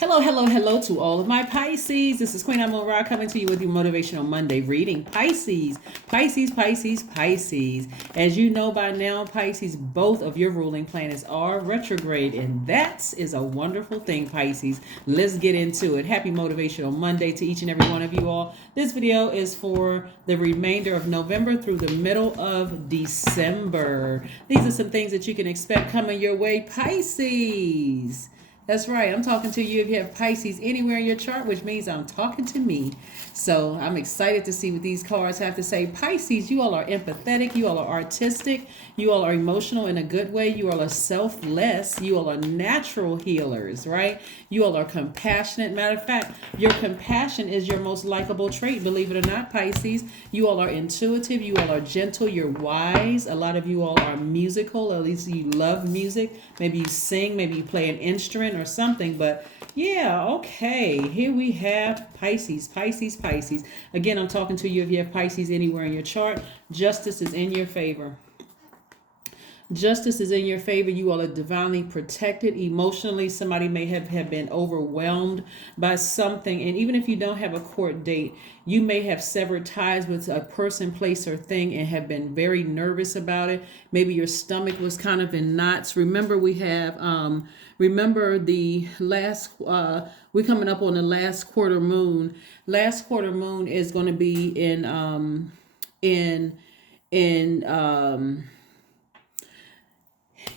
Hello, hello, hello to all of my Pisces. This is Queen Amon Ra coming to you with your Motivational Monday reading. Pisces, Pisces, Pisces, Pisces. As you know by now, Pisces, both of your ruling planets are retrograde, and that is a wonderful thing, Pisces. Let's get into it. Happy Motivational Monday to each and every one of you all. This video is for the remainder of November through the middle of December. These are some things that you can expect coming your way, Pisces. That's right. I'm talking to you if you have Pisces anywhere in your chart, which means I'm talking to me. So I'm excited to see what these cards have to say. Pisces, you all are empathetic. You all are artistic. You all are emotional in a good way. You all are selfless. You all are natural healers, right? You all are compassionate. Matter of fact, your compassion is your most likable trait, believe it or not, Pisces. You all are intuitive. You all are gentle. You're wise. A lot of you all are musical. At least you love music. Maybe you sing. Maybe you play an instrument or something, but yeah, okay, here we have Pisces, Pisces, Pisces. Again, I'm talking to you if you have Pisces anywhere in your chart. Justice is in your favor. Justice is in your favor. You all are divinely protected emotionally. Somebody may have been overwhelmed by something. And even if you don't have a court date, you may have severed ties with a person, place, or thing and have been very nervous about it. Maybe your stomach was kind of in knots. Remember, we have, remember the last, we're coming up on the last quarter moon. Last quarter moon is going to be in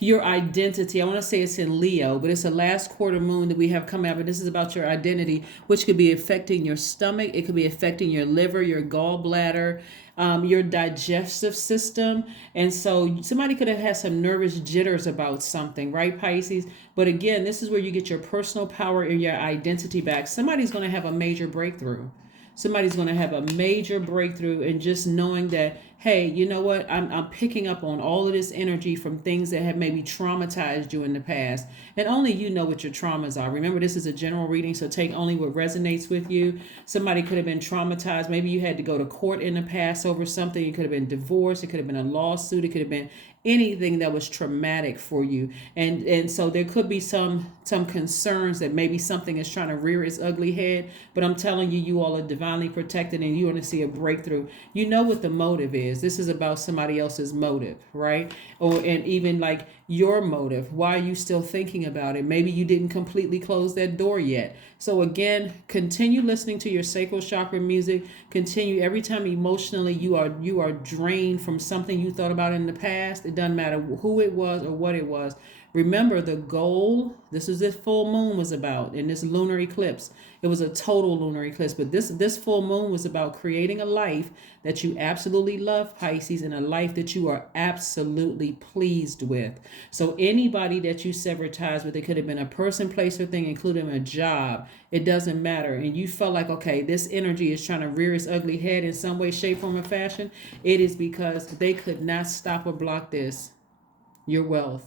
your identity. I want to say it's in Leo, but it's the last quarter moon that we have coming up. And this is about your identity, which could be affecting your stomach. It could be affecting your liver, your gallbladder, your digestive system. And so somebody could have had some nervous jitters about something, right, Pisces? But again, this is where you get your personal power and your identity back. Somebody's going to have a major breakthrough. Somebody's going to have a major breakthrough in just knowing that, hey, you know what? I'm picking up on all of this energy from things that have maybe traumatized you in the past. And only you know what your traumas are. Remember, this is a general reading, so take only what resonates with you. Somebody could have been traumatized. Maybe you had to go to court in the past over something. It could have been divorce. It could have been a lawsuit. It could have been anything that was traumatic for you. And so there could be some concerns that maybe something is trying to rear its ugly head. But I'm telling you, you all are divinely protected and you want to see a breakthrough. You know what the motive is. This is about somebody else's motive, right? And even like your motive. Why are you still thinking about it? Maybe you didn't completely close that door yet. So again, continue listening to your sacral chakra music. Continue every time emotionally you are drained from something you thought about in the past. It doesn't matter who it was or what it was. Remember the goal. This is this full moon was about in this lunar eclipse. It was a total lunar eclipse, but this full moon was about creating a life that you absolutely love, Pisces, and a life that you are absolutely pleased with. So anybody that you sever ties with, it could have been a person, place, or thing, including a job. It doesn't matter. And you felt like, okay, this energy is trying to rear its ugly head in some way, shape, form, or fashion. It is because they could not stop or block this, your wealth.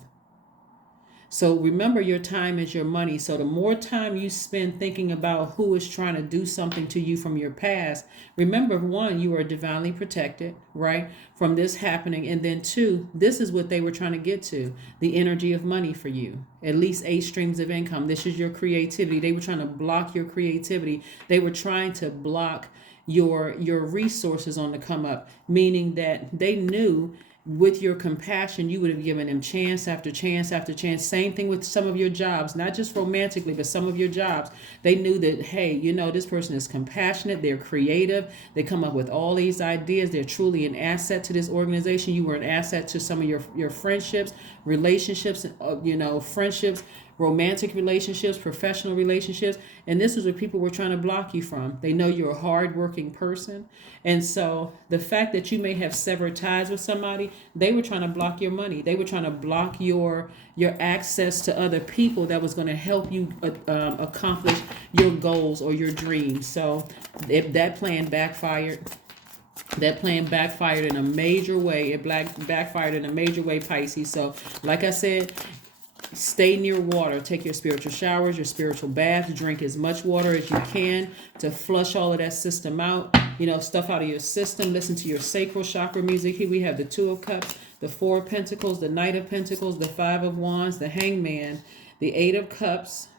So remember, your time is your money. So the more time you spend thinking about who is trying to do something to you from your past, remember, one, you are divinely protected, right, from this happening. And then two, this is what they were trying to get to, the energy of money for you. At least 8 streams of income. This is your creativity. They were trying to block your creativity. They were trying to block your resources on the come up, meaning that they knew with your compassion, you would have given them chance after chance after chance. Same thing with some of your jobs, not just romantically, but some of your jobs. They knew that, hey, you know, this person is compassionate. They're creative. They come up with all these ideas. They're truly an asset to this organization. You were an asset to some of your friendships, relationships, friendships, romantic relationships, professional relationships. And this is what people were trying to block you from. They know you're a hardworking person. And so the fact that you may have severed ties with somebody, they were trying to block your money. They were trying to block your access to other people that was going to help you accomplish your goals or your dreams. So if that plan backfired, in a major way. It backfired in a major way, Pisces. So like I said, stay near water. Take your spiritual showers, your spiritual baths. Drink as much water as you can to flush all of that system out. Stuff out of your system. Listen to your sacral chakra music. Here we have the 2 of Cups, the 4 of Pentacles, the Knight of Pentacles, the 5 of Wands, the Hangman, the 8 of Cups.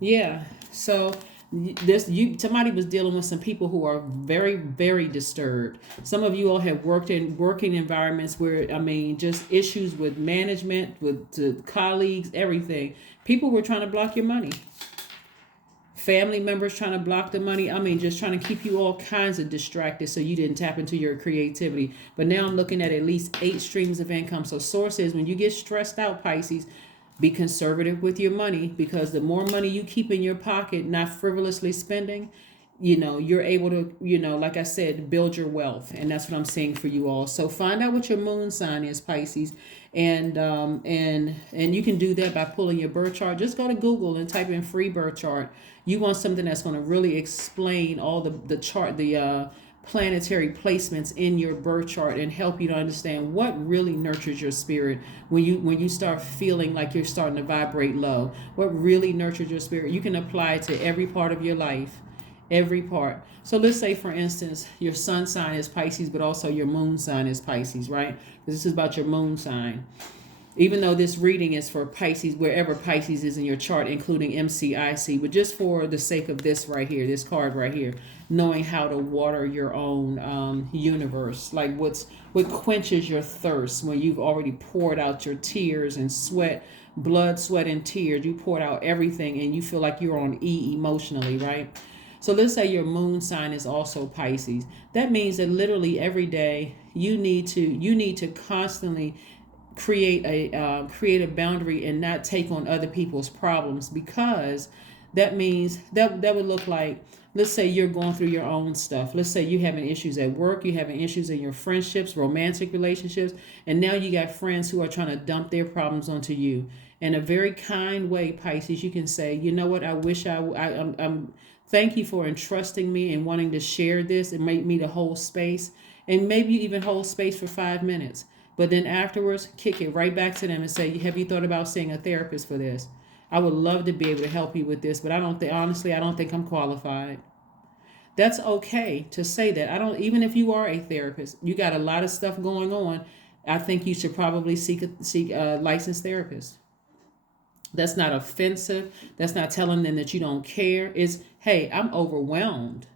Yeah. So this you somebody was dealing with some people who are very very disturbed. Some of you all have worked in working environments where just issues with management, with colleagues, everything. People were trying to block your money. Family members trying to block the money. Just trying to keep you all kinds of distracted so you didn't tap into your creativity. But now I'm looking at least 8 streams of income. So source is when you get stressed out, Pisces, be conservative with your money, because the more money you keep in your pocket, not frivolously spending, you're able to, like I said, build your wealth. And that's what I'm saying for you all. So find out what your moon sign is, Pisces. And you can do that by pulling your birth chart. Just go to Google and type in free birth chart. You want something that's going to really explain all the chart, the planetary placements in your birth chart, and help you to understand what really nurtures your spirit when you start feeling like you're starting to vibrate low. What really nurtures your spirit, you can apply it to every part of your life, every part. So let's say, for instance, your sun sign is Pisces, but also your moon sign is Pisces, right? This is about your moon sign. Even though this reading is for Pisces, wherever Pisces is in your chart, including MCIC, but just for the sake of this right here, this card right here, knowing how to water your own universe, like what quenches your thirst when you've already poured out your tears and sweat, blood, sweat, and tears. You poured out everything, and you feel like you're on E emotionally, right? So let's say your moon sign is also Pisces. That means that literally every day you need to constantly create a boundary and not take on other people's problems, because that means that would look like, let's say you're going through your own stuff. Let's say you're having issues at work, you're having issues in your friendships, romantic relationships, and now you got friends who are trying to dump their problems onto you. In a very kind way, Pisces, you can say, you know what, I wish I'm thank you for entrusting me and wanting to share this and make me the whole space, and maybe even hold space for 5 minutes. But then afterwards, kick it right back to them and say, have you thought about seeing a therapist for this? I would love to be able to help you with this, but I don't think, honestly, I don't think I'm qualified. That's okay to say that. I don't, even if you are a therapist, you got a lot of stuff going on. I think you should probably seek a licensed therapist. That's not offensive. That's not telling them that you don't care. It's, hey, I'm overwhelmed,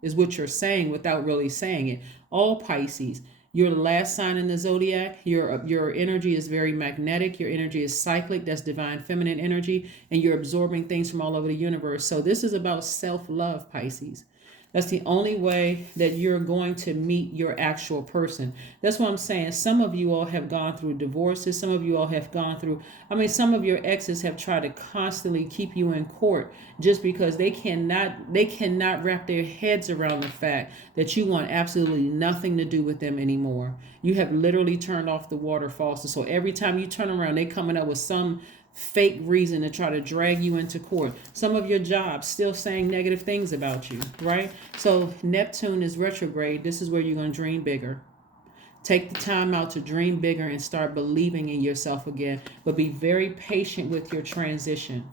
is what you're saying without really saying it. All Pisces, you're the last sign in the zodiac. Your energy is very magnetic. Your energy is cyclic. That's divine feminine energy. And you're absorbing things from all over the universe. So this is about self-love, Pisces. That's the only way that you're going to meet your actual person. That's what I'm saying. Some of you all have gone through divorces. Some of you all have gone through, some of your exes have tried to constantly keep you in court just because they cannot wrap their heads around the fact that you want absolutely nothing to do with them anymore. You have literally turned off the water faucet. So every time you turn around, they coming up with some fake reason to try to drag you into court. Some of your jobs still saying negative things about you, right? So Neptune is retrograde. This is where you're going to dream bigger. Take the time out to dream bigger and start believing in yourself again. But be very patient with your transition.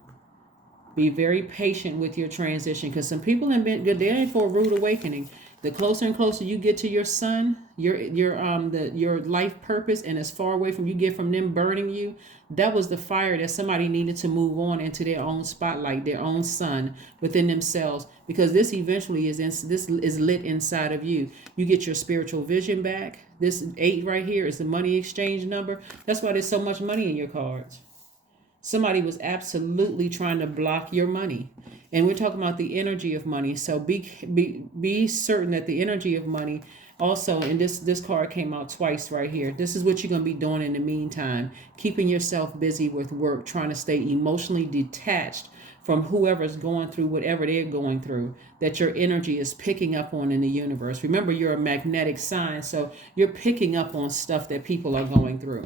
Be very patient with your transition, because some people have been good. They're in for a rude awakening. The closer and closer you get to your sun, your life purpose, and as far away from you get from them burning you, that was the fire that somebody needed to move on into their own spotlight, their own sun within themselves, because this eventually this is lit inside of you. You get your spiritual vision back. This 8 right here is the money exchange number. That's why there's so much money in your cards. Somebody was absolutely trying to block your money. And we're talking about the energy of money. So be certain that the energy of money also, and this card came out twice right here. This is what you're going to be doing in the meantime. Keeping yourself busy with work, trying to stay emotionally detached from whoever's going through whatever they're going through, that your energy is picking up on in the universe. Remember, you're a magnetic sign, so you're picking up on stuff that people are going through.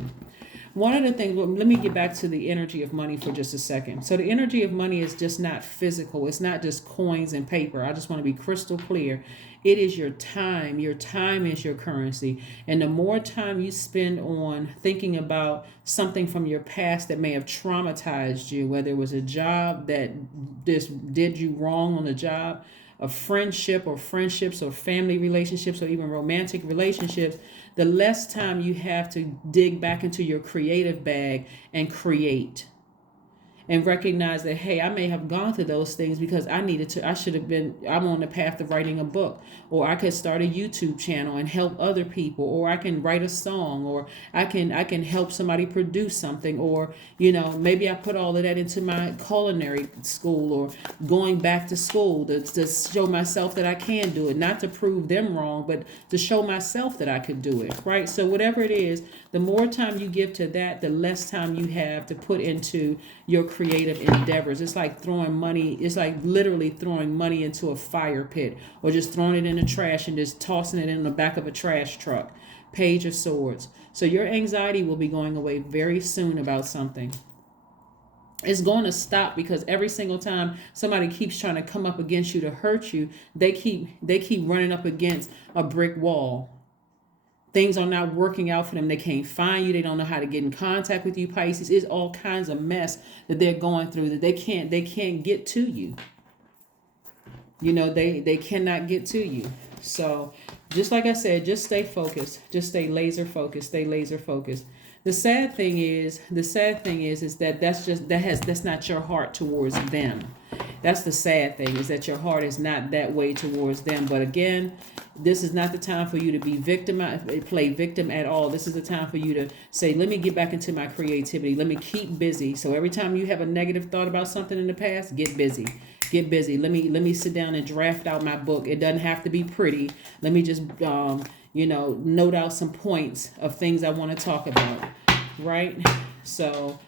One of the things, well, let me get back to the energy of money for just a second. So the energy of money is just not physical. It's not just coins and paper. I just want to be crystal clear. It is your time. Your time is your currency. And the more time you spend on thinking about something from your past that may have traumatized you, whether it was a job that just did you wrong on the job, a friendship or friendships or family relationships or even romantic relationships, the less time you have to dig back into your creative bag and create. and recognize that, hey, I may have gone through those things because I should have been, I'm on the path of writing a book, or I could start a YouTube channel and help other people, or I can write a song, or I can help somebody produce something, or, maybe I put all of that into my culinary school, or going back to school to show myself that I can do it, not to prove them wrong, but to show myself that I could do it, right? So whatever it is, the more time you give to that, the less time you have to put into your creative endeavors. It's like throwing money, it's like literally throwing money into a fire pit, or just throwing it in the trash and just tossing it in the back of a trash truck. Page of Swords. So your anxiety will be going away very soon about something. It's going to stop, because every single time somebody keeps trying to come up against you to hurt you, they keep running up against a brick wall. Things are not working out for them. They can't find you. They don't know how to get in contact with you, Pisces. It's all kinds of mess that they're going through that they can't get to you. They cannot get to you. So just like I said, just stay focused. Just stay laser focused. Stay laser focused. The sad thing is that that's not your heart towards them. That's the sad thing, is that your heart is not that way towards them. But again, this is not the time for you to be play victim at all. This is the time for you to say, let me get back into my creativity. Let me keep busy. So every time you have a negative thought about something in the past, get busy. Get busy. Let me sit down and draft out my book. It doesn't have to be pretty. Let me just note out some points of things I want to talk about, right? So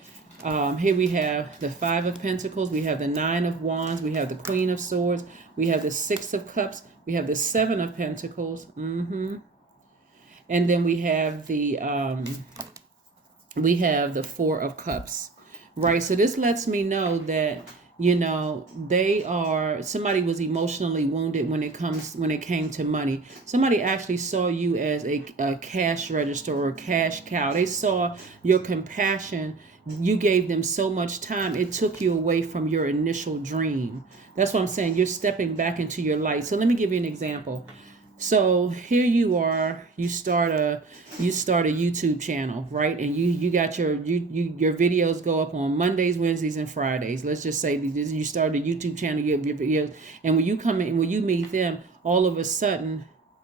here we have the Five of Pentacles, we have the Nine of Wands, we have the Queen of Swords, we have the Six of Cups, we have the Seven of Pentacles, and then we have the Four of Cups, right? So this lets me know that somebody was emotionally wounded when it came to money. Somebody actually saw you as a cash register or a cash cow. They saw your compassion. You gave them so much time. It took you away from your initial dream. That's what I'm saying. You're stepping back into your light. So let me give you an example. So here you are, you start a YouTube channel, right? And you got your videos go up on Mondays, Wednesdays, and Fridays. Let's just say you start a YouTube channel, you have your videos, and when you meet them, all of a sudden,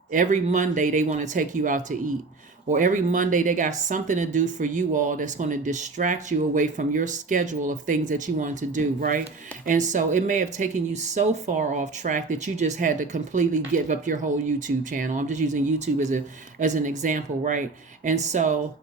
every Monday they want to take you out to eat. Or every Monday they got something to do for you all that's going to distract you away from your schedule of things that you want to do, right? And so it may have taken you so far off track that you just had to completely give up your whole YouTube channel. I'm just using YouTube as an example, right? And so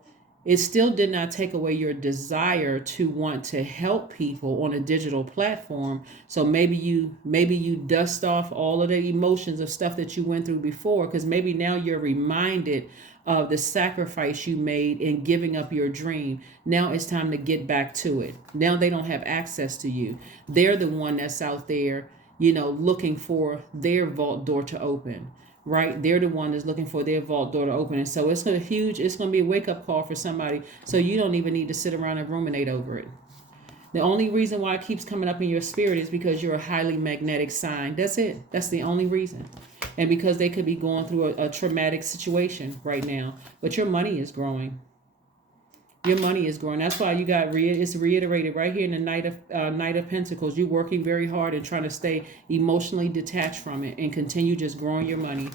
it still did not take away your desire to want to help people on a digital platform. So maybe you dust off all of the emotions of stuff that you went through before, because maybe now you're reminded of the sacrifice you made in giving up your dream. Now it's time to get back to it. Now they don't have access to you. They're the one that's out there, looking for their vault door to open, right? They're the one that's looking for their vault door to open. And so it's going to be a wake up call for somebody. So you don't even need to sit around and ruminate over it. The only reason why it keeps coming up in your spirit is because you're a highly magnetic sign. That's it. That's the only reason. And because they could be going through a traumatic situation right now. But your money is growing. Your money is growing. That's why you got it's reiterated right here in the Knight of Pentacles. You're working very hard and trying to stay emotionally detached from it and continue just growing your money.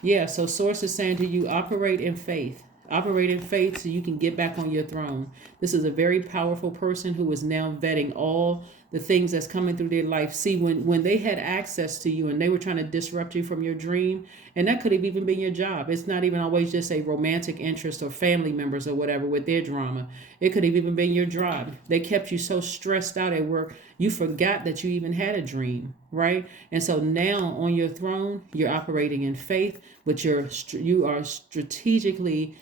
Yeah, so Source is saying to you, operate in faith. Operate in faith so you can get back on your throne. This is a very powerful person who is now vetting all the things that's coming through their life. See, when they had access to you and they were trying to disrupt you from your dream, and that could have even been your job. It's not even always just a romantic interest or family members or whatever with their drama. It could have even been your job. They kept you so stressed out at work, you forgot that you even had a dream, right? And so now on your throne, you're operating in faith, but you are strategically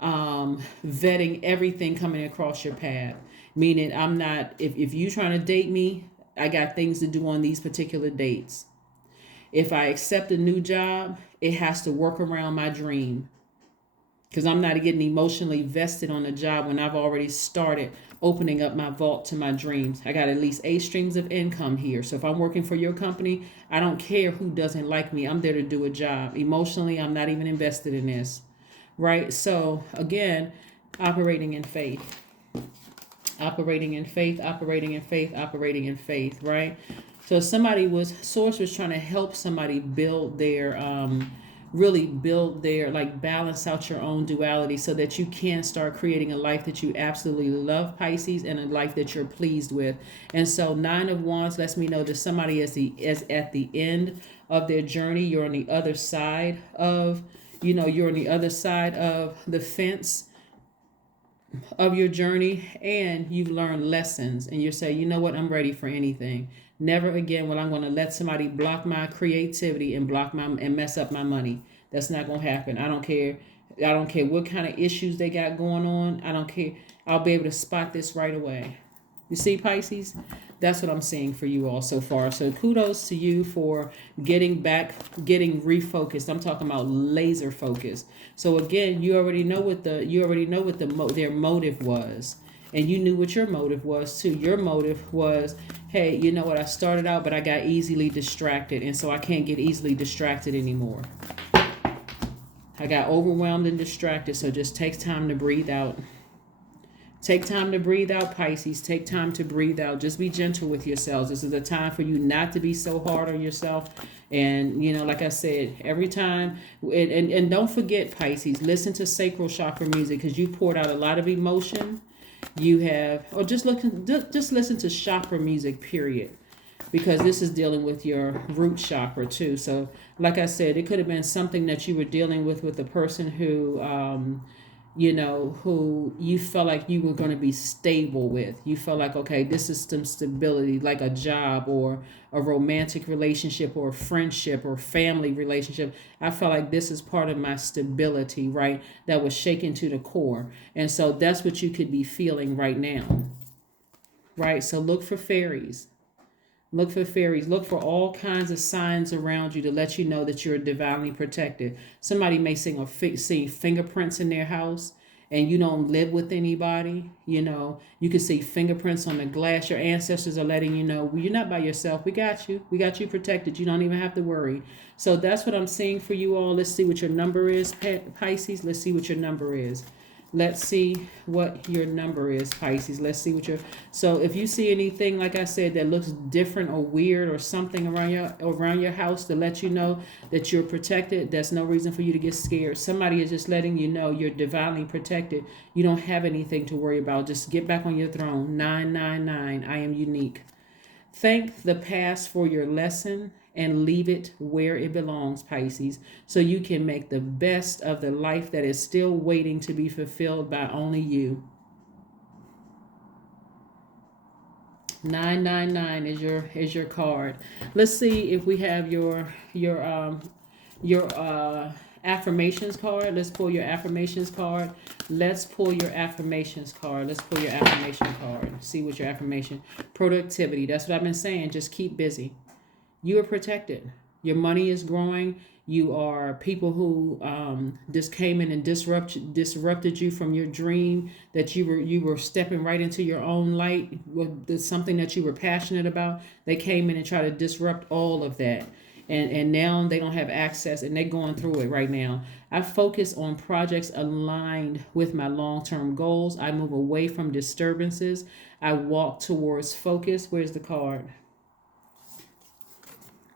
vetting everything coming across your path. Meaning I'm not, if you're trying to date me, I got things to do on these particular dates. If I accept a new job, it has to work around my dream. Because I'm not getting emotionally vested on the job when I've already started opening up my vault to my dreams. I got at least 8 streams of income here. So if I'm working for your company, I don't care who doesn't like me. I'm there to do a job. Emotionally, I'm not even invested in this. Right? So again, operating in faith. Operating in faith, operating in faith, operating in faith, right? So source was trying to help somebody build their, really build their, like balance out your own duality so that you can start creating a life that you absolutely love, Pisces, and a life that you're pleased with. And so Nine of Wands lets me know that somebody is at the end of their journey. You're on the other side of, you're on the other side of the fence of your journey, and you've learned lessons, and you say, you know what, I'm ready for anything. Never again will I'm going to let somebody block my creativity and mess up my money. That's not going to happen. I don't care what kind of issues they got going on. I don't care. I'll be able to spot this right away. You see, Pisces? That's what I'm seeing for you all so far. So kudos to you for getting refocused. I'm talking about laser focus. So again, you already know what their motive was. And you knew what your motive was too. Your motive was, hey, you know what? I started out, but I got easily distracted. And so I can't get easily distracted anymore. I got overwhelmed and distracted. So it just takes time to breathe out. Take time to breathe out, Pisces. Take time to breathe out. Just be gentle with yourselves. This is a time for you not to be so hard on yourself. And, like I said, every time, and don't forget, Pisces, listen to sacral chakra music because you poured out a lot of emotion. You have, or just listen to chakra music, period. Because this is dealing with your root chakra too. So, like I said, it could have been something that you were dealing with a person who, who you felt like you were going to be stable with. You felt like, okay, this is some stability, like a job or a romantic relationship or a friendship or family relationship. I felt like this is part of my stability, right? That was shaken to the core. And so that's what you could be feeling right now, right? So look for fairies. Look for fairies. Look for all kinds of signs around you to let you know that you're divinely protected. Somebody may see fingerprints in their house and you don't live with anybody. You can see fingerprints on the glass. Your ancestors are letting you know, well, you're not by yourself. We got you. We got you protected. You don't even have to worry. So that's what I'm seeing for you all. Let's see what your number is, Pisces. Let's see what your number is. Let's see what your number is, Pisces. Let's see what so if you see anything, like I said, that looks different or weird or something around your house to let you know that you're protected, that's no reason for you to get scared. Somebody is just letting you know you're divinely protected. You don't have anything to worry about. Just get back on your throne. 999, I am unique. Thank the past for your lesson and leave it where it belongs, Pisces, so you can make the best of the life that is still waiting to be fulfilled by only you. 999 is your card. Let's see if we have your affirmations card. Let's pull your affirmations card. Let's pull your affirmations card. Let's pull your affirmation card. See what your affirmation. Productivity. That's what I've been saying. Just keep busy. You are protected. Your money is growing. You are people who just came in and disrupted you from your dream, that you were stepping right into your own light with something that you were passionate about. They came in and tried to disrupt all of that. And now they don't have access, and they're going through it right now. I focus on projects aligned with my long-term goals. I move away from disturbances. I walk towards focus. Where's the card?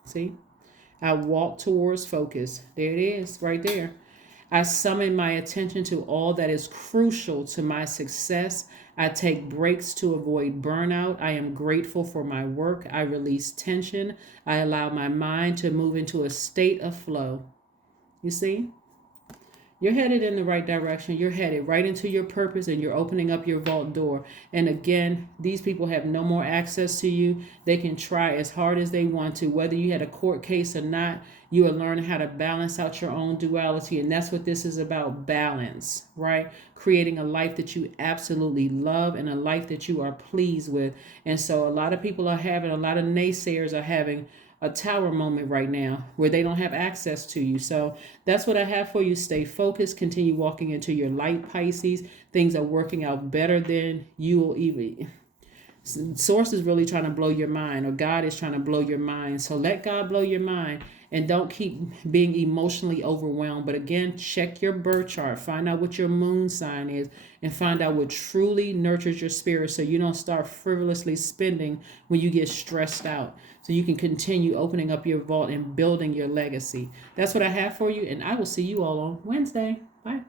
See? I walk towards focus. There it is, right there. I summon my attention to all that is crucial to my success. I take breaks to avoid burnout. I am grateful for my work. I release tension. I allow my mind to move into a state of flow. You see? You're headed in the right direction. You're headed right into your purpose, and you're opening up your vault door. And again, these people have no more access to you. They can try as hard as they want to. Whether you had a court case or not, you are learning how to balance out your own duality. And that's what this is about, balance, right? Creating a life that you absolutely love and a life that you are pleased with. And so a lot of people are having, a lot of naysayers are having a tower moment right now where they don't have access to you. So that's what I have for you. Stay focused. Continue walking into your light, Pisces. Things are working out better than you will even. Source is really trying to blow your mind, or God is trying to blow your mind. So let God blow your mind, and don't keep being emotionally overwhelmed. But again, check your birth chart, find out what your moon sign is, and find out what truly nurtures your spirit, so you don't start frivolously spending when you get stressed out. So you can continue opening up your vault and building your legacy. That's what I have for you, and I will see you all on Wednesday. Bye.